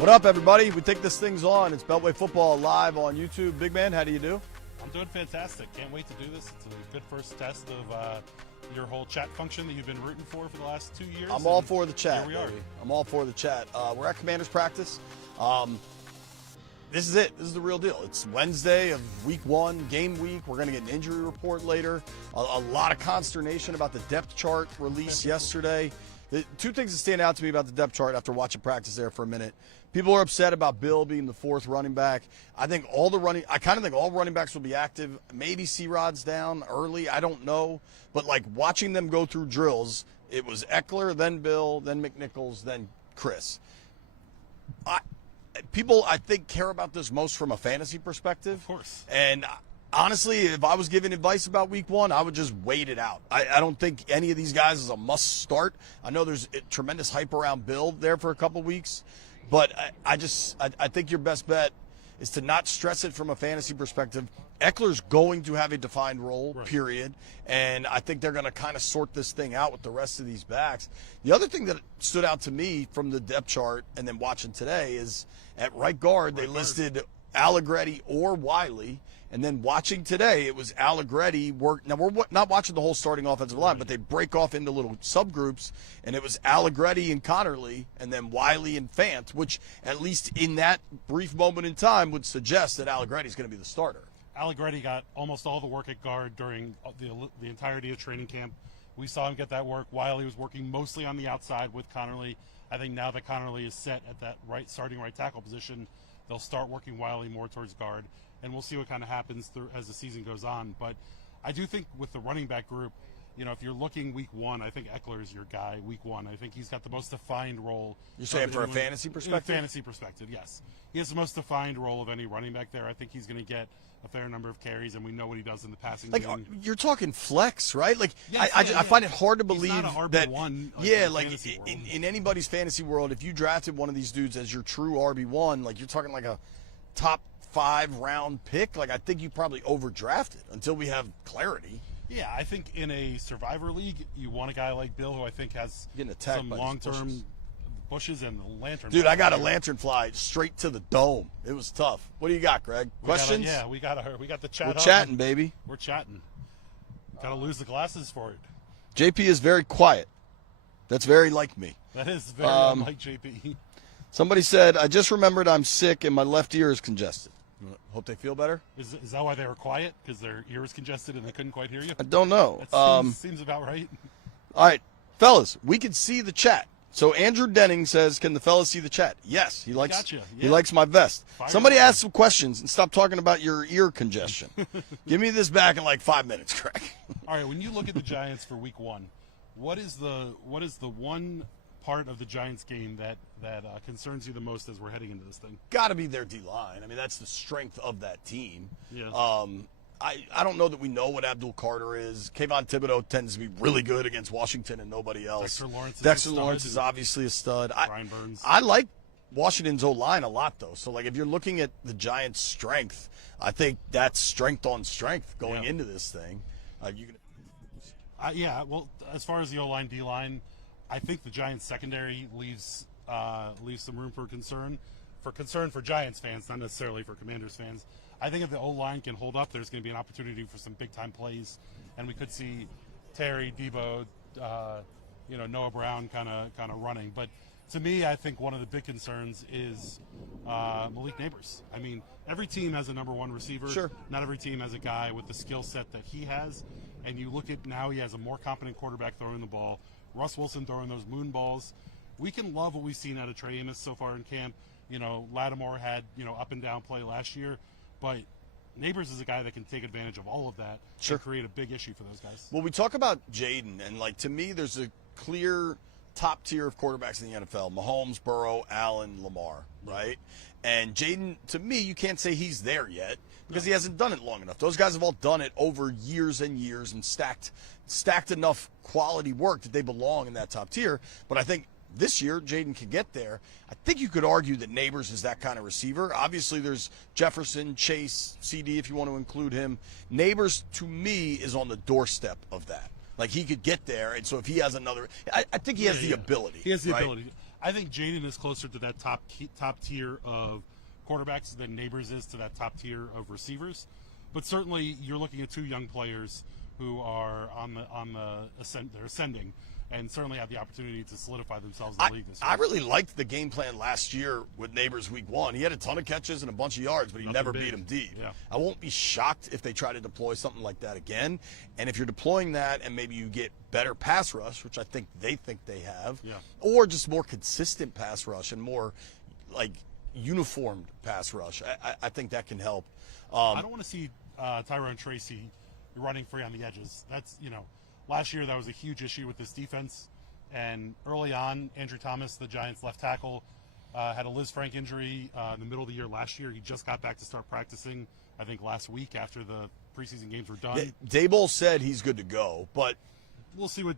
What up, everybody? We think this thing's on. It's Beltway Football live on YouTube. Big man, how do you do? I'm doing fantastic. Can't wait to do this. It's a good first test of your whole chat function that you've been rooting for the last 2 years. I'm all for the chat, Here we are. baby. I'm all for the chat. We're at Commanders practice. This is it. This is the real deal. It's Wednesday of week one, game week. We're going to get an injury report later. A lot of consternation about the depth chart release yesterday. The two things that stand out to me about the depth chart after watching practice there for a minute. People are upset about Bill being the fourth running back. I kind of think all running backs will be active. Maybe C-Rod's down early. I don't know. But, like, watching them go through drills, it was Eckler, then Bill, then McNichols, then Chris. People, I think, care about this most from a fantasy perspective. Of course. And honestly, if I was giving advice about week one, I would just wait it out. I don't think any of these guys is a must start. I know there's tremendous hype around Bill there for a couple weeks, but I think your best bet is to not stress it from a fantasy perspective. Eckler's going to have a defined role, right, period, and I think they're going to kind of sort this thing out with the rest of these backs. The other thing that stood out to me from the depth chart and then watching today is at right guard, they listed Allegretti or Wiley. And then watching today, it was Allegretti work. Now, we're not watching the whole starting offensive line, but they break off into little subgroups, and it was Allegretti and Connerly, and then Wiley and Fant, which at least in that brief moment in time would suggest that Allegretti's going to be the starter. Allegretti got almost all the work at guard during the entirety of training camp. We saw him get that work. Wiley was working mostly on the outside with Connerly. I think now that Connerly is set at that starting right tackle position, they'll start working Wiley more towards guard. And we'll see what kind of happens as the season goes on. But I do think with the running back group, you know, if you're looking week one, I think Eckler is your guy week one. I think he's got the most defined role. You're saying for a fantasy perspective? Fantasy perspective, yes. He has the most defined role of any running back there. I think he's going to get a fair number of carries, and we know what he does in the passing game. You're talking flex, right? Like, yes, I find it hard to believe he's not that. RB1, in anybody's fantasy world, if you drafted one of these dudes as your true RB1, like you're talking like a top 5-round pick, like I think you probably overdrafted until we have clarity. Yeah, I think in a survivor league, you want a guy like Bill who I think has some long-term bushes and a lantern. Dude, I got a lantern fly straight to the dome. It was tough. What do you got, Greg? Questions? We got the chat. We're chatting, baby. We're chatting. Got to lose the glasses for it. JP is very quiet. That's very like me. That is very unlike JP. Somebody said, I just remembered I'm sick and my left ear is congested. Hope they feel better. Is that why they were quiet? Because their ear was congested and they couldn't quite hear you? I don't know. That seems about right. All right, fellas, we can see the chat. So Andrew Denning says, can the fellas see the chat? Yes, he likes. Gotcha. Yeah. He likes my vest. Somebody ask some questions and stop talking about your ear congestion. Give me this back in like 5 minutes, Greg. All right, when you look at the Giants for week one, what is the one part of the Giants game that concerns you the most as we're heading into this thing? Got to be their D-line. I mean, that's the strength of that team. Yeah. I don't know that we know what Abdul Carter is. Kayvon Thibodeau tends to be really good against Washington and nobody else. Dexter Lawrence is obviously a stud. Brian Burns. I like Washington's O-line a lot, though. So, like, if you're looking at the Giants' strength, I think that's strength on strength going into this thing. Well, as far as the O-line, D-line, I think the Giants' secondary leaves some room for concern for Giants fans, not necessarily for Commanders fans. I think if the O-line can hold up, there's going to be an opportunity for some big-time plays, and we could see Terry, Debo, Noah Brown kind of running. But to me, I think one of the big concerns is Malik Neighbors. I mean, every team has a number one receiver. Sure. Not every team has a guy with the skill set that he has. And you look at now, he has a more competent quarterback throwing the ball. Russ Wilson throwing those moon balls. We can love what we've seen out of Trey Amos so far in camp. You know, Lattimore had, up and down play last year. But Neighbors is a guy that can take advantage of all of that and create a big issue for those guys. Well, we talk about Jayden, and, like, to me, there's a clear top tier of quarterbacks in the NFL. Mahomes, Burrow, Allen, Lamar, right? And Jayden, to me, you can't say he's there yet because he hasn't done it long enough. Those guys have all done it over years and years and stacked enough quality work that they belong in that top tier. But I think this year, Jayden could get there. I think you could argue that Neighbors is that kind of receiver. Obviously, there's Jefferson, Chase, CD, if you want to include him. Neighbors, to me, is on the doorstep of that. Like, he could get there, and so if he has another – I think he has the ability. He has the ability. I think Jayden is closer to that top tier of quarterbacks than Neighbors is to that top tier of receivers. But certainly, you're looking at two young players who are they're ascending, and certainly have the opportunity to solidify themselves in the league this year. I really liked the game plan last year with Neighbors week 1. He had a ton of catches and a bunch of yards, but he never beat him deep. Yeah. I won't be shocked if they try to deploy something like that again. And if you're deploying that and maybe you get better pass rush, which I think they have, or just more consistent pass rush and more like uniformed pass rush, I think that can help. I don't want to see Tyrone Tracy running free on the edges. That's, last year that was a huge issue with this defense. And early on, Andrew Thomas, the Giants' left tackle, had a Liz Frank injury in the middle of the year last year. He just got back to start practicing, I think, last week after the preseason games were done. Yeah, Daboll said he's good to go, but we'll see what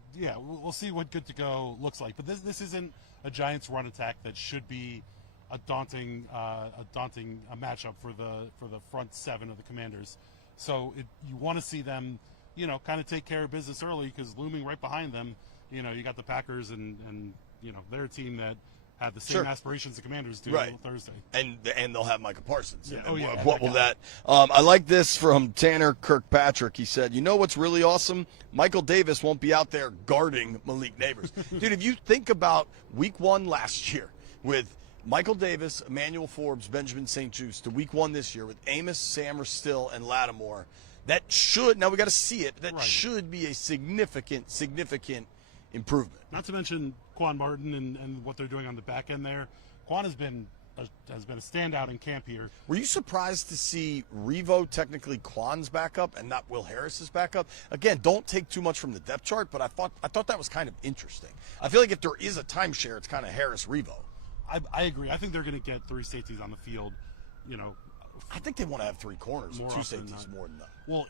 good to go looks like. But this isn't a Giants run attack that should be a daunting matchup for the front seven of the Commanders. So you want to see them, kind of take care of business early, because looming right behind them, you got the Packers and they're a team that had the same aspirations the Commanders do Thursday. And they'll have Micah Parsons. Yeah. What will that? I like this from Tanner Kirkpatrick. He said, what's really awesome? Michael Davis won't be out there guarding Malik Neighbors. Dude, if you think about week 1 last year with Michael Davis, Emmanuel Forbes, Benjamin St. Juste, to week 1 this year with Amos, Samerstill, and Lattimore, that should, now we got to see it, that should be a significant improvement. Not to mention Quan Martin and what they're doing on the back end there. Quan has been a standout in camp here. Were you surprised to see Revo technically Quan's backup and not Will Harris's backup? Again, don't take too much from the depth chart, but I thought that was kind of interesting. I feel like if there is a timeshare, it's kind of Harris-Revo. I agree. I think they're going to get 3 safeties on the field. I think they want to have 3 corners, 2 safeties more than that. Well,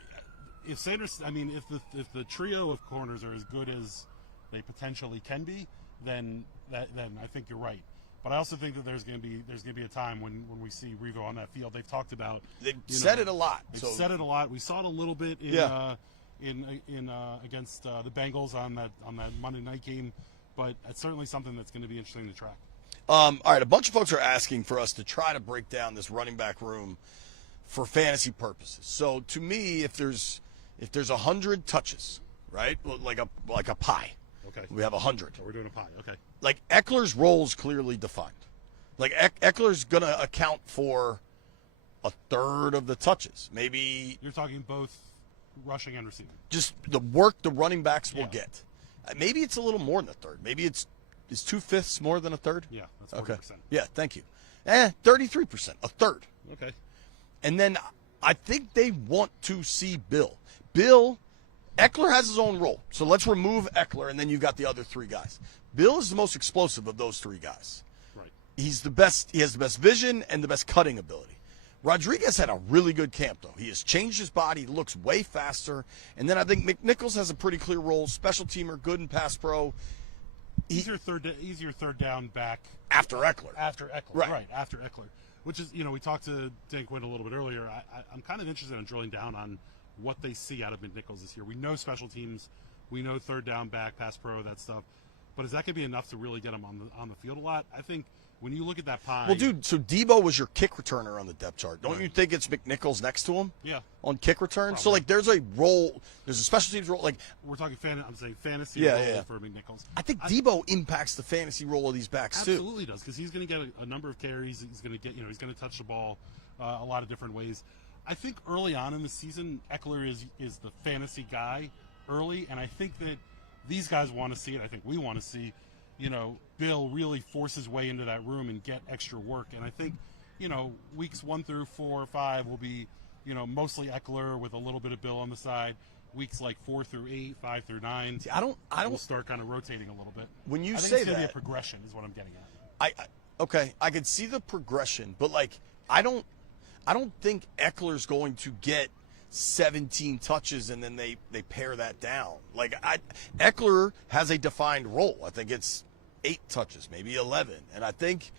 if the trio of corners are as good as they potentially can be, then I think you're right. But I also think that there's going to be a time when we see Revo on that field. They've talked about. They've said it a lot. They've said it a lot. We saw it a little bit in against the Bengals on that Monday night game, but it's certainly something that's going to be interesting to track. All right, a bunch of folks are asking for us to try to break down this running back room for fantasy purposes. So to me, if there's 100 touches, right, like a pie. Okay. We have 100. So we're doing a pie. Okay. Like Eckler's role is clearly defined. Like Eckler's going to account for a third of the touches. Maybe you're talking both rushing and receiving. Just the work the running backs will get. Maybe it's a little more than a third. Maybe it's 2/5 more than a third? Yeah, that's 40%. Okay. Yeah, thank you. 33%, a third. Okay. And then I think they want to see Bill. Eckler has his own role. So let's remove Eckler, and then you've got the other 3 guys. Bill is the most explosive of those 3 guys. Right. He's the best. He has the best vision and the best cutting ability. Rodriguez had a really good camp, though. He has changed his body, looks way faster. And then I think McNichols has a pretty clear role, special teamer, good in pass pro. He's your third down back after Eckler. Right, after Eckler. Which is, we talked to Dan Quinn a little bit earlier. I'm kind of interested in drilling down on what they see out of McNichols this year. We know special teams. We know third down back, pass pro, that stuff. But is that going to be enough to really get him on the field a lot? I think when you look at that pie. Well, dude, so Debo was your kick returner on the depth chart. Don't you think it's McNichols next to him? Yeah. On kick return? Probably. So, there's a role. There's a special teams role. We're talking fantasy role for McNichols. I think Debo impacts the fantasy role of these backs, too. Absolutely does, because he's going to get a number of carries. He's going to get, he's going to touch the ball a lot of different ways. I think early on in the season, Eckler is the fantasy guy early, and I think that these guys want to see it. I think we want to see, Bill really force his way into that room and get extra work. And I think, weeks 1 through 4 or 5 will be, mostly Eckler with a little bit of Bill on the side. Weeks like 4 through 8, 5 through 9. See, I don't. We'll start kind of rotating a little bit. When you I think say it's that, gonna be a progression is what I'm getting at. I could see the progression, but I don't think Eckler's going to get 17 touches and then they pare that down. Eckler has a defined role. I think it's 8 touches, maybe 11. And I think,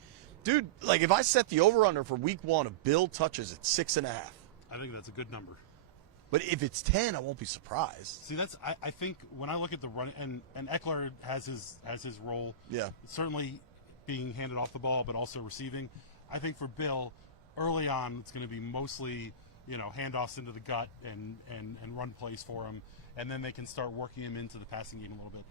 dude, if I set the over-under for week 1 of Bill touches at 6.5. I think that's a good number. But if it's 10, I won't be surprised. See, I think when I look at the run, and Eckler has his role. Yeah. Certainly, being handed off the ball, but also receiving. I think for Bill, early on, it's going to be mostly, handoffs into the gut and run plays for him, and then they can start working him into the passing game a little bit.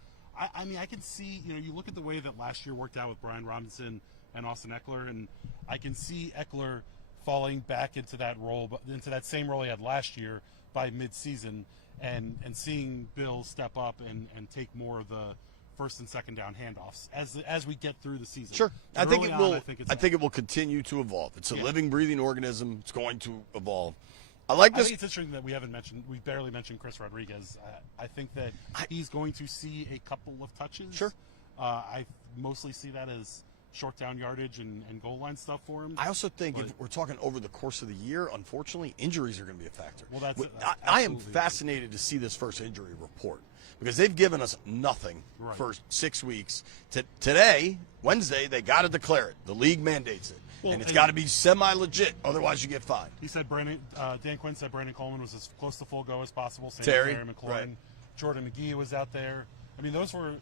I mean, I can see, you look at the way that last year worked out with Brian Robinson and Austin Eckler, and I can see Eckler falling back into that role, into that same role he had last year by midseason, and seeing Bill step up and take more of the first and second down handoffs as we get through the season. Sure. I think it will. I think it will continue to evolve. It's a living, breathing organism. It's going to evolve. I think it's interesting that we barely mentioned Chris Rodriguez. I think that he's going to see a couple of touches. Sure. I mostly see that as short down yardage and goal line stuff for him. I also think if we're talking over the course of the year, unfortunately, injuries are going to be a factor. Well, I am fascinated to see this first injury report because they've given us nothing for 6 weeks. Today, Wednesday, they got to declare it. The league mandates it. And it's got to be semi-legit, otherwise you get fined. He said Dan Quinn said Brandon Coleman was as close to full go as possible. Same Terry McLaurin. right. Jordan McGee was out there. I mean, those were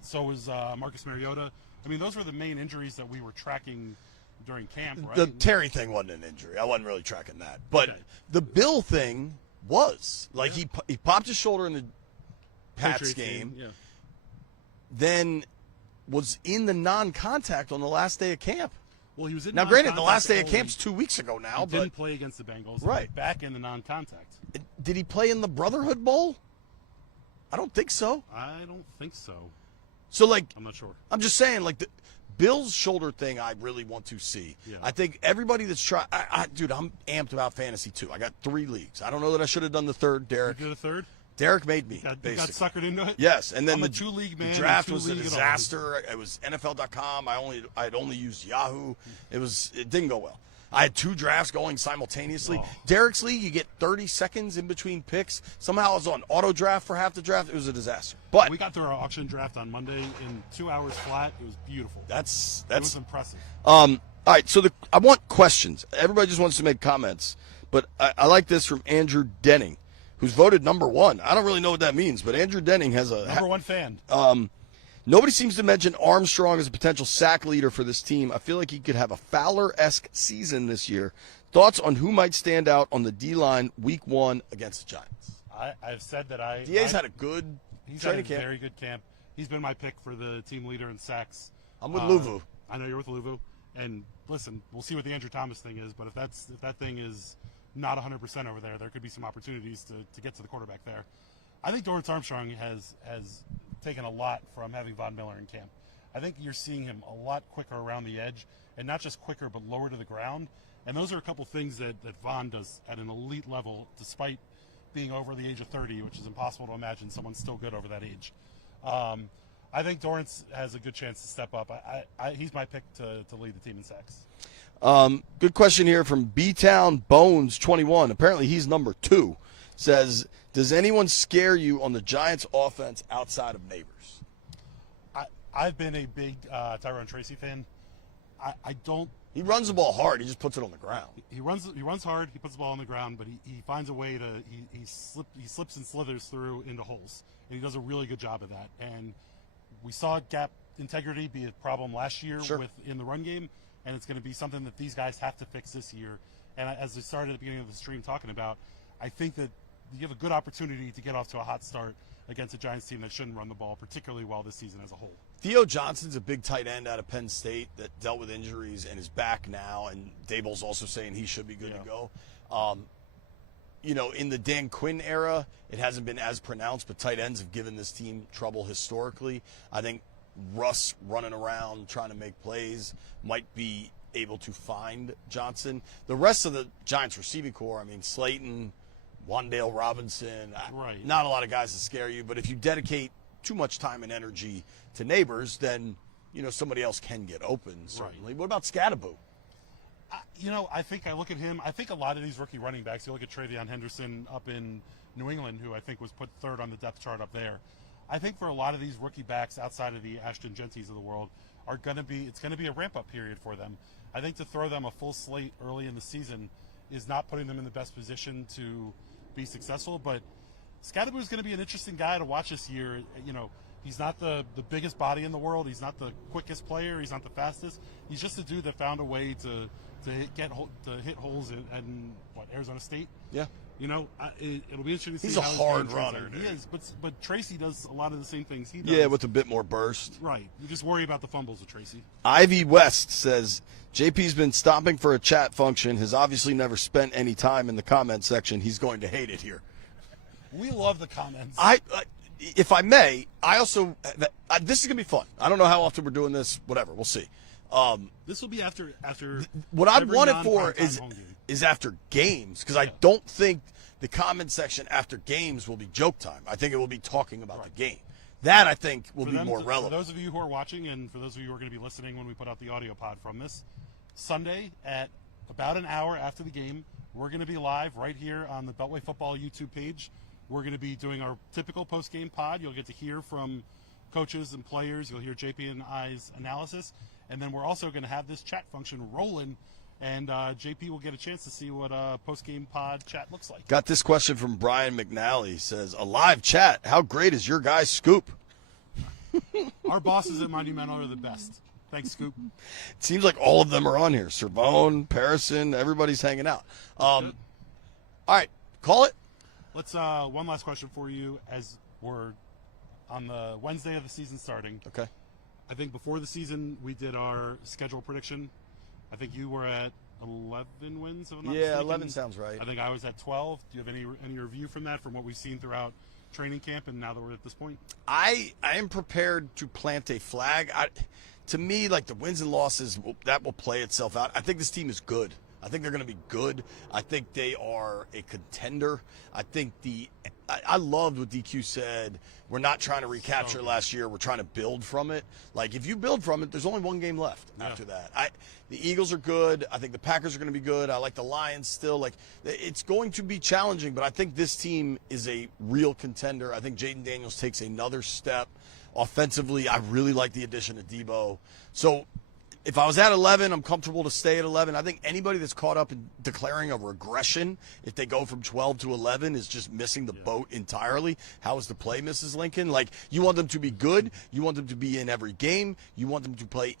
so was Marcus Mariota. I mean, those were the main injuries that we were tracking during camp, right? The Terry thing wasn't an injury. I wasn't really tracking that. But the Bill thing was. Like, he popped his shoulder in the Pats game, then was in the non-contact on the last day of camp. Well, he was in now, granted, the last day of camp's 2 weeks ago now. He didn't play against the Bengals. Right. Back in the non-contact. Did he play in the Brotherhood Bowl? I don't think so. I don't think so. So, like, I'm not sure. I'm just saying, like, the Bill's shoulder thing I really want to see. Yeah. I think everybody that's trying – dude, I'm amped about fantasy, too. I got 3 leagues. I don't know that I should have done the third, Derek. You did a third? Derek made me, you got suckered into it? Yes, and then the two-league man. The draft was a disaster. It was NFL.com. I'd only used Yahoo. It didn't go well. I had 2 drafts going simultaneously. Oh. Derek's league, you get 30 seconds in between picks. Somehow I was on auto draft for half the draft. It was a disaster. But we got through our auction draft on Monday in 2 hours flat. It was beautiful. It was impressive. All right, so I want questions. Everybody just wants to make comments, but I like this from Andrew Denning, who's voted number 1. I don't really know what that means, but Andrew Denning has a number 1 fan. Nobody seems to mention Armstrong as a potential sack leader for this team. I feel like he could have a Fowler-esque season this year. Thoughts on who might stand out on the D-line week 1 against the Giants? I've said that DA's had a good training camp. Very good camp. He's been my pick for the team leader in sacks. I'm with Luvu. I know you're with Luvu. And listen, we'll see what the Andrew Thomas thing is, but if that thing is not 100% over there could be some opportunities to get to the quarterback there. I think Dorrance Armstrong has taken a lot from having Von Miller in camp. I think you're seeing him a lot quicker around the edge, and not just quicker, but lower to the ground. And those are a couple things that Von does at an elite level, despite being over the age of 30, which is impossible to imagine someone still good over that age. I think Dorrance has a good chance to step up. He's my pick to lead the team in sacks. Good question here from B-Town Bones 21. Apparently he's number 2. Says, does anyone scare you on the Giants' offense outside of Neighbors? I've been a big Tyrone Tracy fan. I don't. He runs the ball hard. He just puts it on the ground. He runs hard. He puts the ball on the ground, but he finds a way to he slips and slithers through into holes, and he does a really good job of that. And we saw gap integrity be a problem last year in the run game, and it's going to be something that these guys have to fix this year. And as we started at the beginning of the stream talking about, I think that you have a good opportunity to get off to a hot start against a Giants team that shouldn't run the ball particularly well this season as a whole. Theo Johnson's a big tight end out of Penn State that dealt with injuries and is back now, and Dable's also saying he should be good to go. In the Dan Quinn era, it hasn't been as pronounced, but tight ends have given this team trouble historically. I think Russ running around trying to make plays might be able to find Johnson. The rest of the Giants receiving core, Slayton, Wan'Dale Robinson, not a lot of guys to scare you, but if you dedicate too much time and energy to Neighbors, then somebody else can get open, certainly. What about Scatterbo? I think I look at him. I think a lot of these rookie running backs, you look at Travion Henderson up in New England, who I think was put 3rd on the depth chart up there. I think for a lot of these rookie backs outside of the Ashton Genties of the world, it's going to be a ramp-up period for them. I think to throw them a full slate early in the season is not putting them in the best position to be successful, but Scatterbo is going to be an interesting guy to watch this year. He's not the biggest body in the world. He's not the quickest player. He's not the fastest. He's just a dude that found a way to hit holes in Arizona State. Yeah. You know, it'll be interesting to see. He's a how hard runner. He is, but Tracy does a lot of the same things he does. Yeah, with a bit more burst. Right. You just worry about the fumbles with Tracy. Ivy West says, JP's been stopping for a chat function, has obviously never spent any time in the comment section. He's going to hate it here. We love the comments. If I may, I also this is gonna be fun. I don't know how often we're doing this. Whatever, we'll see. This will be after. What I'd want it for non-primetime is after games, because I don't think the comment section after games will be joke time. I think it will be talking about the game. That I think will be more relevant. For those of you who are watching, and for those of you who are going to be listening when we put out the audio pod from this Sunday at about an hour after the game, we're going to be live right here on the Beltway Football YouTube page. We're going to be doing our typical post-game pod. You'll get to hear from coaches and players. You'll hear JP and I's analysis. And then we're also going to have this chat function rolling, and JP will get a chance to see what a post-game pod chat looks like. Got this question from Brian McNally. Says, a live chat. How great is your guy's scoop? Our bosses at Monumental are the best. Thanks, Scoop. It seems like all of them are on here. Servone, Parison, everybody's hanging out. All right, call it. Let's one last question for you as we're on the Wednesday of the season starting. Okay. I think before the season we did our schedule prediction. I think you were at 11 wins. If I'm not mistaken. 11 sounds right. I think I was at 12. Do you have any review from that, from what we've seen throughout training camp and now that we're at this point? I am prepared to plant a flag. To me, like the wins and losses, that will play itself out. I think this team is good. I think they're going to be good. I think they are a contender. I think I loved what DQ said. We're not trying to recapture last year. We're trying to build from it. Like, if you build from it, there's only one game left after that. The Eagles are good. I think the Packers are going to be good. I like the Lions still. Like, it's going to be challenging, but I think this team is a real contender. I think Jayden Daniels takes another step. Offensively, I really like the addition of Debo. So, if I was at 11, I'm comfortable to stay at 11. I think anybody that's caught up in declaring a regression, if they go from 12 to 11, is just missing the boat entirely. How is the play, Mrs. Lincoln? Like, you want them to be good. You want them to be in every game. You want them to play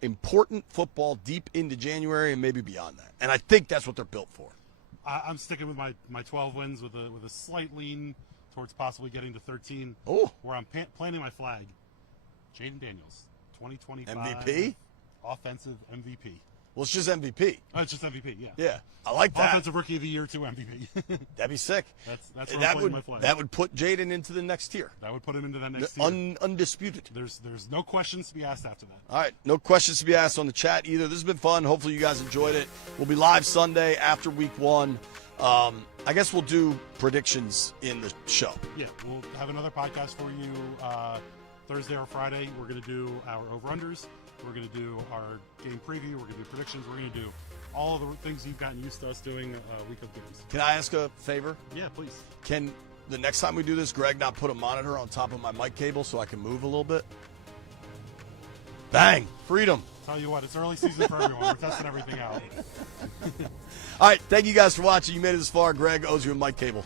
important football deep into January and maybe beyond that. And I think that's what they're built for. I'm sticking with my 12 wins with a slight lean towards possibly getting to 13. Oh, where I'm planting my flag. Jayden Daniels, 2025 MVP? Offensive MVP. Well, it's just MVP. Oh, it's just MVP, yeah. Yeah, I like that. Offensive Rookie of the Year to MVP. That'd be sick. That's where I'm putting my flag. That would put Jayden into the next tier. That would put him into that next tier. Undisputed. There's no questions to be asked after that. All right, no questions to be asked on the chat either. This has been fun. Hopefully you guys enjoyed it. We'll be live Sunday after week 1. I guess we'll do predictions in the show. Yeah, we'll have another podcast for you Thursday or Friday. We're going to do our over-unders. We're going to do our game preview. We're going to do predictions. We're going to do all of the things you've gotten used to us doing week of games. Can I ask a favor? Yeah, please. Can the next time we do this, Greg not put a monitor on top of my mic cable so I can move a little bit? Bang! Freedom. Tell you what, it's early season for everyone. We're testing everything out. All right, thank you guys for watching. You made it this far. Greg owes you a mic cable.